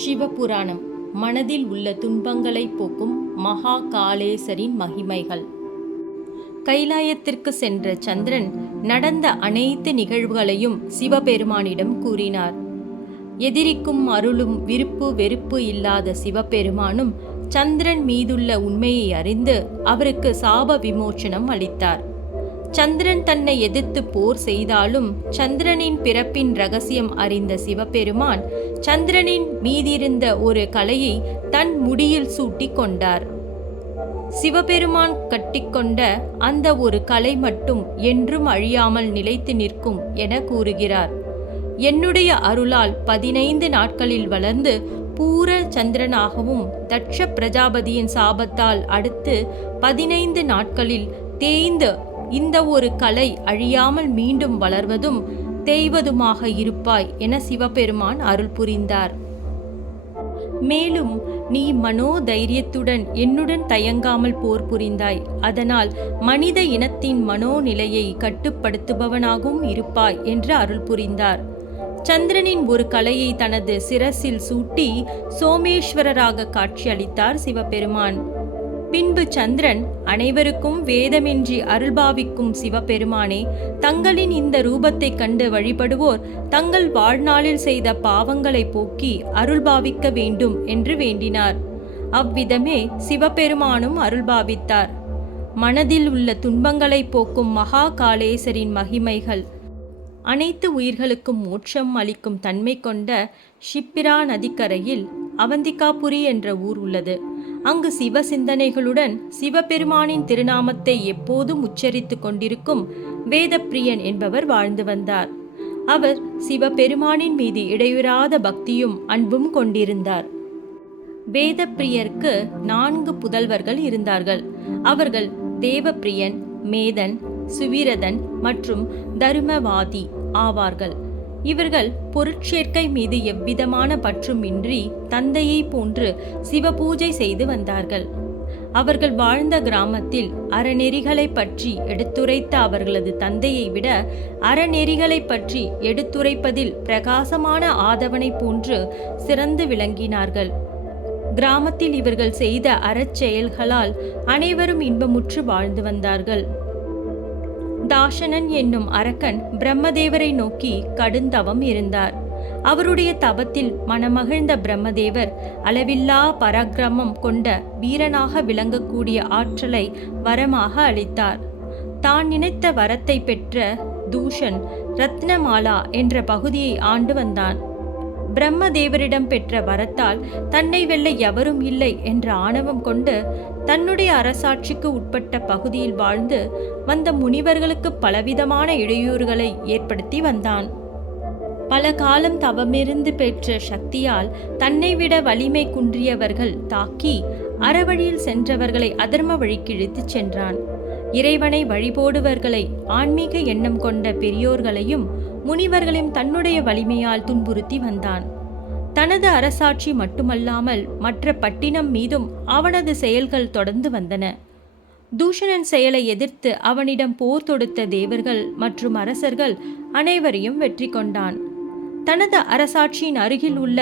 சிவபுராணம் மனதில் உள்ள துன்பங்களை போக்கும் மகா காளேசரின் மகிமைகள். கைலாயத்திற்கு சென்ற சந்திரன் நடந்த அனைத்து நிகழ்வுகளையும் சிவபெருமானிடம் கூறினார். எதிரிக்கும் அருளும் விருப்பு வெறுப்பு இல்லாத சிவபெருமானும் சந்திரன் மீதுள்ள உண்மையை அறிந்து அவருக்கு சாப விமோச்சனம் அளித்தார். சந்திரன் தன்னை எதிர்த்து போர் செய்தாலும் சந்திரனின் பிறப்பின் ரகசியம் அறிந்த சிவபெருமான் சந்திரனின் மீதிருந்த ஒரு கலையை தன் முடியில் சூட்டி கொண்டார். சிவபெருமான் கட்டிக்கொண்ட அந்த ஒரு கலை மட்டும் என்றும் அழியாமல் நிலைத்து நிற்கும் என கூறுகிறார். என்னுடைய அருளால் 15 நாட்களில் வளர்ந்து பூர சந்திரனாகவும் தட்ச பிரஜாபதியின் சாபத்தால் அடுத்து 15 நாட்களில் தேய்ந்து இந்த ஒரு கலை அழியாமல் மீண்டும் வளர்வதும் தேய்வதுமாக இருப்பாய் என சிவபெருமான் அருள் புரிந்தார். மேலும் நீ மனோதைரியத்துடன் என்னுடன் தயங்காமல் போர் புரிந்தாய். அதனால் மனித இனத்தின் மனோநிலையை கட்டுப்படுத்துபவனாகவும் இருப்பாய் என்று அருள் புரிந்தார். சந்திரனின் ஒரு கலையை தனது சிரசில் சூட்டி சோமேஸ்வரராக காட்சியளித்தார் சிவபெருமான். பின்பு சந்திரன் அனைவருக்கும் வேதமின்றி அருள்பாவிக்கும் சிவபெருமானே, தங்களின் இந்த ரூபத்தை கண்டு வழிபடுவோர் தங்கள் வாழ்நாளில் செய்த பாவங்களை போக்கி அருள்பாவிக்க வேண்டும் என்று வேண்டினார். அவ்விதமே சிவபெருமானும் அருள்பாவித்தார். மனதில் உள்ள துன்பங்களை போக்கும் மகா காளேசரின் மகிமைகள். அனைத்து உயிர்களுக்கும் மோட்சம் அளிக்கும் தன்மை கொண்ட ஷிப்பிரா நதிக்கரையில் அவந்திகாபுரி என்ற ஊர் உள்ளது. அங்கு சிவ சிந்தனைகளுடன் சிவபெருமானின் திருநாமத்தை எப்போதும் உச்சரித்து கொண்டிருக்கும் வேதப்பிரியன் என்பவர் வாழ்ந்து வந்தார். அவர் சிவபெருமானின் மீது இடையுறாத பக்தியும் அன்பும் கொண்டிருந்தார். வேதப்பிரியருக்கு 4 புதல்வர்கள் இருந்தார்கள். அவர்கள் தேவப்பிரியன், மேதன், சுவிரதன் மற்றும் தருமவாதி ஆவார்கள். இவர்கள் பொருட்சேர்க்கை மீது எவ்விதமான பற்றும் இன்றி தந்தையை போன்று சிவபூஜை செய்து வந்தார்கள். அவர்கள் வாழ்ந்த கிராமத்தில் அறநெறிகளை பற்றி எடுத்துரைத்த அவர்களது தந்தையை விட அறநெறிகளை பற்றி எடுத்துரைப்பதில் பிரகாசமான ஆதவனை போன்று சிறந்து விளங்கினார்கள். கிராமத்தில் இவர்கள் செய்த அறச்செயல்களால் அனைவரும் இன்பமுற்று வாழ்ந்து வந்தார்கள். தாசனன் என்னும் அரக்கன் பிரம்மதேவரை நோக்கி கடுந்தவம் இருந்தார். அவருடைய தவத்தில் மனமகிழ்ந்த பிரம்மதேவர் அளவில்லா பராக்கிரமம் கொண்ட வீரனாக விளங்கக்கூடிய ஆற்றலை வரமாக அளித்தார். தான் நினைத்த வரத்தை பெற்ற தூஷன் ரத்னமாலா என்ற பகுதியை ஆண்டு வந்தான். பிரம்மதேவரிடம் பெற்ற வரத்தால் தன்னை வெல்ல எவரும் இல்லை என்ற ஆணவம் கொண்டு தன்னுடைய அரசாட்சிக்கு உட்பட்ட பகுதியில் வாழ்ந்து வந்த முனிவர்களுக்கு பலவிதமான இடையூறுகளை ஏற்படுத்தி வந்தான். பல காலம் தவமிருந்து பெற்ற சக்தியால் தன்னை விட வலிமை குன்றியவர்கள் தாக்கி அறவழியில் சென்றவர்களை அதர்ம வழிக்கு இழுத்துச் சென்றான். இறைவனை வழிபோடுவர்களை, ஆன்மீக எண்ணம் கொண்ட பெரியோர்களையும் முனிவர்களையும் தன்னுடைய வலிமையால் துன்புறுத்தி வந்தான். தனது அரசாட்சி மட்டுமல்லாமல் மற்ற பட்டினம் மீதும் அவனது செயல்கள் தொடர்ந்து வந்தன. தூஷணன் செயலை எதிர்த்து அவனிடம் போர் தொடுத்த தேவர்கள் மற்றும் அரசர்கள் அனைவரையும் வெற்றி கொண்டான். தனது அரசாட்சியின் அருகில் உள்ள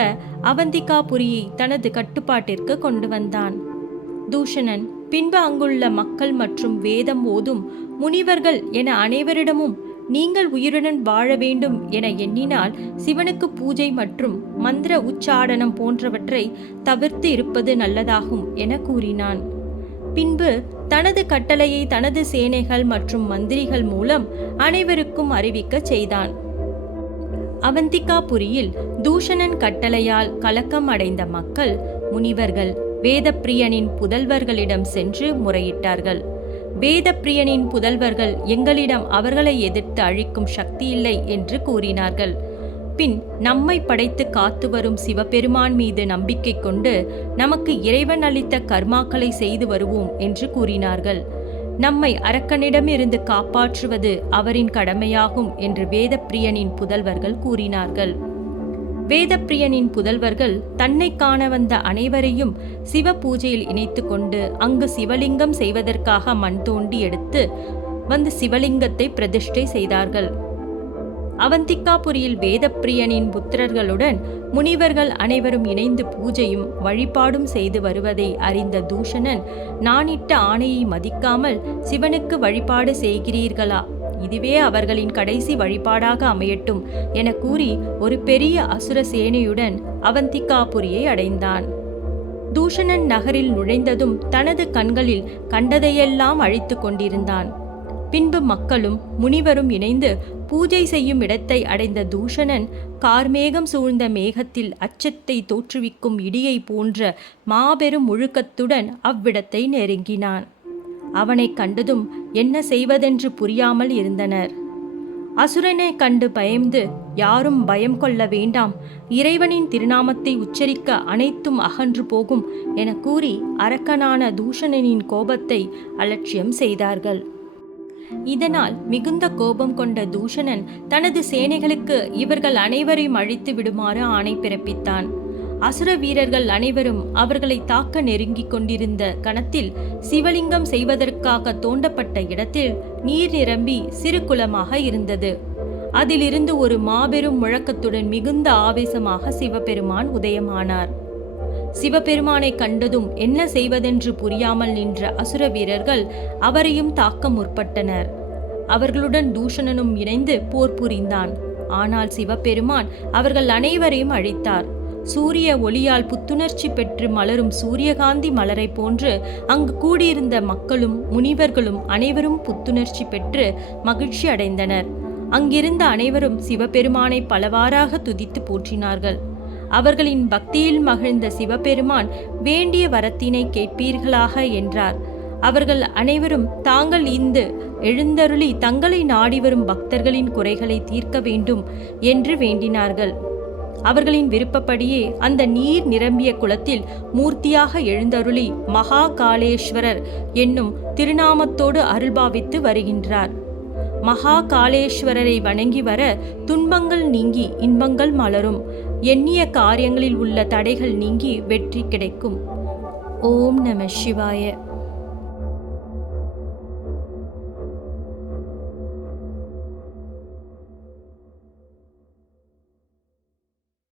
அவந்திகாபுரியை தனது கட்டுப்பாட்டிற்கு கொண்டு வந்தான். தூஷணன் பின்பு அங்குள்ள மக்கள் மற்றும் வேதம் ஓதும் முனிவர்கள் என அனைவரிடமும் நீங்கள் உயிருடன் வாழ வேண்டும் என எண்ணினால் சிவனுக்கு பூஜை மற்றும் மந்திர உச்சாடனம் போன்றவற்றை தவிர்த்து இருப்பது நல்லதாகும் என கூறினான். பின்பு தனது கட்டளையை தனது சேனைகள் மற்றும் மந்திரிகள் மூலம் அனைவருக்கும் அறிவிக்க செய்தான். அவந்திகாபுரியில் தூஷணன் கட்டளையால் கலக்கம் அடைந்த மக்கள் முனிவர்கள் வேதப்பிரியனின் புதல்வர்களிடம் சென்று முறையிட்டார்கள். வேதப்பிரியனின் புதல்வர்கள் எங்களிடம் அவர்களை எதிர்த்து அழிக்கும் சக்தியில்லை என்று கூறினார்கள். பின் நம்மை படைத்து காத்து வரும் சிவபெருமான் மீது நம்பிக்கை கொண்டு நமக்கு இறைவன் அளித்த கர்மாக்களை செய்து வருவோம் என்று கூறினார்கள். நம்மை அரக்கனிடமிருந்து காப்பாற்றுவது அவரின் கடமையாகும் என்று வேதப்பிரியனின் புதல்வர்கள் கூறினார்கள். வேதப்பிரியனின் புதல்வர்கள் தன்னை காண வந்த அனைவரையும் சிவ பூஜையில் இணைத்து கொண்டு அங்கு சிவலிங்கம் செய்வதற்காக மண் தோண்டி எடுத்து வந்து சிவலிங்கத்தை பிரதிஷ்டை செய்தார்கள். அவந்திகாபுரியில் வேதப்பிரியனின் புத்திரர்களுடன் முனிவர்கள் அனைவரும் இணைந்து பூஜையும் வழிபாடும் செய்து வருவதை அறிந்த தூஷணன், நானிட்ட ஆணையை மதிக்காமல் சிவனுக்கு வழிபாடு செய்கிறீர்களா? இதுவே அவர்களின் கடைசி வழிபாடாக அமையட்டும் என கூறி ஒரு பெரிய அசுர சேனையுடன் அவந்திகாபுரியை அடைந்தான். தூஷணன் நகரில் நுழைந்ததும் தனது கண்களில் கண்டதையெல்லாம் அழித்து கொண்டிருந்தான். பின்பு மக்களும் முனிவரும் இணைந்து பூஜை செய்யும் இடத்தை அடைந்த தூஷணன் கார்மேகம் சூழ்ந்த மேகத்தில் அச்சத்தை தோற்றுவிக்கும் இடியை போன்ற மாபெரும் முழுக்கத்துடன் அவ்விடத்தை நெருங்கினான். அவனை கண்டதும் என்ன செய்வதென்று புரியாமல் இருந்தனர். அசுரனை கண்டு பயந்து, யாரும் பயம் கொள்ள வேண்டாம், இறைவனின் திருநாமத்தை உச்சரிக்க அனைத்தும் அகன்று போகும் என கூறி அரக்கனான தூஷணனின் கோபத்தை அலட்சியம் செய்தார்கள். இதனால் மிகுந்த கோபம் கொண்ட தூஷணன் தனது சேனைகளுக்கு இவர்கள் அனைவரையும் அழித்து விடுமாறு ஆணை பிறப்பித்தான். அசுர வீரர்கள் அனைவரும் அவர்களை தாக்க நெருங்கிக் கொண்டிருந்த கணத்தில் சிவலிங்கம் செய்வதற்காக தோண்டப்பட்ட இடத்தில் நீர் நிரம்பி சிறு குளமாக இருந்தது. அதிலிருந்து ஒரு மாபெரும் முழக்கத்துடன் மிகுந்த ஆவேசமாக சிவபெருமான் உதயமானார். சிவபெருமானை கண்டதும் என்ன செய்வதென்று புரியாமல் நின்ற அசுர வீரர்கள் அவரையும் தாக்க முற்பட்டனர். அவர்களுடன் தூஷணனும் இணைந்து போர் புரிந்தான். ஆனால் சிவபெருமான் அவர்கள் அனைவரையும் அழித்தார். சூரிய ஒளியால் புத்துணர்ச்சி பெற்று மலரும் சூரியகாந்தி மலரை போன்று அங்கு கூடியிருந்த மக்களும் முனிவர்களும் அனைவரும் புத்துணர்ச்சி பெற்று மகிழ்ச்சி அடைந்தனர். அங்கிருந்த அனைவரும் சிவபெருமானை பலவாறாக துதித்து போற்றினார்கள். அவர்களின் பக்தியில் மகிழ்ந்த சிவபெருமான் வேண்டிய வரத்தினை கேட்பீர்களாக என்றார். அவர்கள் அனைவரும் தாங்கள் இந்த எழுந்தருளி தங்களை நாடி வரும் பக்தர்களின் குறைகளை தீர்க்க வேண்டும் என்று வேண்டினார்கள். அவர்களின் விருப்பப்படியே அந்த நீர் நிரம்பிய குளத்தில் மூர்த்தியாக எழுந்தருளி மகா காளேஸ்வரர் என்னும் திருநாமத்தோடு அருள்பாவித்து வருகின்றார். மகா காளேஸ்வரரை வணங்கி வர துன்பங்கள் நீங்கி இன்பங்கள் மலரும், எண்ணிய காரியங்களில் உள்ள தடைகள் நீங்கி வெற்றி கிடைக்கும். ஓம் நம சிவாய.